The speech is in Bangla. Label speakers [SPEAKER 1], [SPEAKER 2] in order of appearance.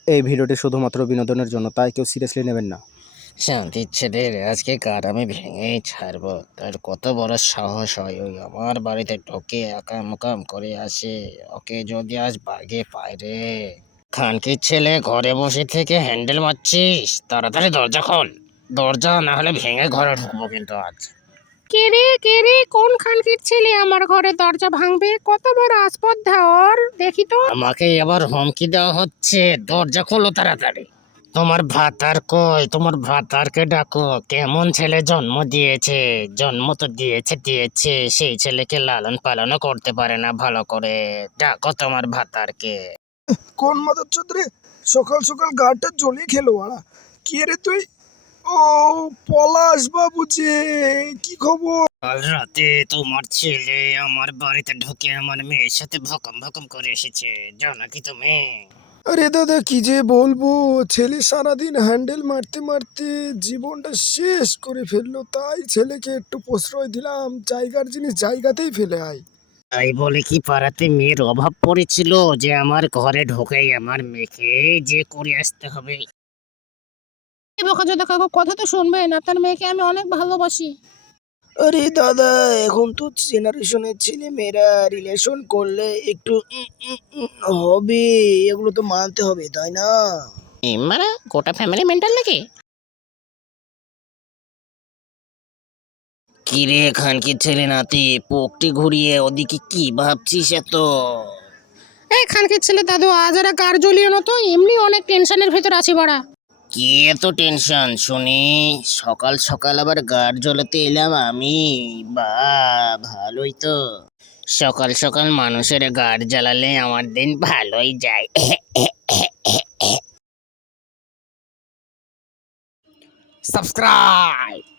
[SPEAKER 1] এই ভিডিওটি শুধুমাত্র বিনোদনের জন্য, তাই কেউ সিরিয়াসলি নেবেন না।
[SPEAKER 2] শান্তির ছেলের আজকে কার আমি ভেঙেই ছাড়বো। তার কত বড় সাহস হয় ওই আমার বাড়িতে ঢোকে আকাম করে আসে। ওকে যদি আজ বাগে পায় রে। খানকির ছেলে, ঘরে বসে থেকে হ্যান্ডেল মারছিস? তাড়াতাড়ি দরজা খোল। দরজা না হলে ভেঙে ঘরে ঢুকবো কিন্তু আজ।
[SPEAKER 3] কে রে কোন খানকির ছেলে আমার ঘরে দরজা ভাঙবে? কত বড় আসপর্ধা ওর, দেখি তো।
[SPEAKER 2] আমাকে এবার হুমকি দেওয়া হচ্ছে, দরজা খোলো তাড়াতাড়ি। তোমার ভাতার কই? তোমার ভাতারকে ডাকো। কেমন ছেলে জন্ম দিয়েছে? জন্ম তো দিয়েছে, সেই ছেলেকে লালন পালনও করতে পারে না ভালো করে। ডাকো তোমার ভাতারকে।
[SPEAKER 4] কোন মাদার চোদরে সকাল সকাল গাটা জ্বলিয়ে খেলো আড়া। কে রে তুই? ও, পলাশ বাবু যে, কি খবর?
[SPEAKER 2] কাল রাতে তোমার ছেলে আমার বাড়িতে ঢুকে আমার মেয়ের সাথে ভকম করে এসেছে, জানো কি তুমি?
[SPEAKER 4] আরে দাদা, কি যে বলবো, ছেলে সারাদিন হ্যান্ডেল মারতে মারতে জীবনটা শেষ করে ফেললো, তাই ছেলেকে একটু প্রশ্রয় দিলাম, জায়গার জিনিস জায়গাতেই ফেলে আয়।
[SPEAKER 2] তাই বলে কি পাড়াতে মেয়ের অভাব পড়েছিল যে আমার ঘরে ঢোকেই আমার মেয়েকে যে করে আসতে হবে?
[SPEAKER 3] বোকাচোদা কাকু, কথা তো শুনবেন, আপনার মেয়েকে আমি অনেক ভালোবাসি।
[SPEAKER 4] আরে দাদা, এখন তো জেনারেশনের ছেলে মেয়েরা রিলেশন করলে একটু হবে, এগুলো তো মানতে হবে, তাই না?
[SPEAKER 2] মানে গোটা ফ্যামিলি মেন্টাল নাকি? কিরে খানকির ছেলে নাতি, পোকটি ঘুরিয়ে ওদিকে কি ভাবছিস এত?
[SPEAKER 3] এই খানকির ছেলে দাদু, আজ আর কার জ্বলিও না তো, এমনি অনেক টেনশনের ভেতর আছি বড়া।
[SPEAKER 2] কি এত টেনশন শুনি? সকাল সকাল আবার গাড় জ্বলাতে এলাম আমি? বা, ভালোই তো। সকাল সকাল মানুষের গাড় জ্বালালে আমার দিন ভালোই যায়। সাবস্ক্রাইব।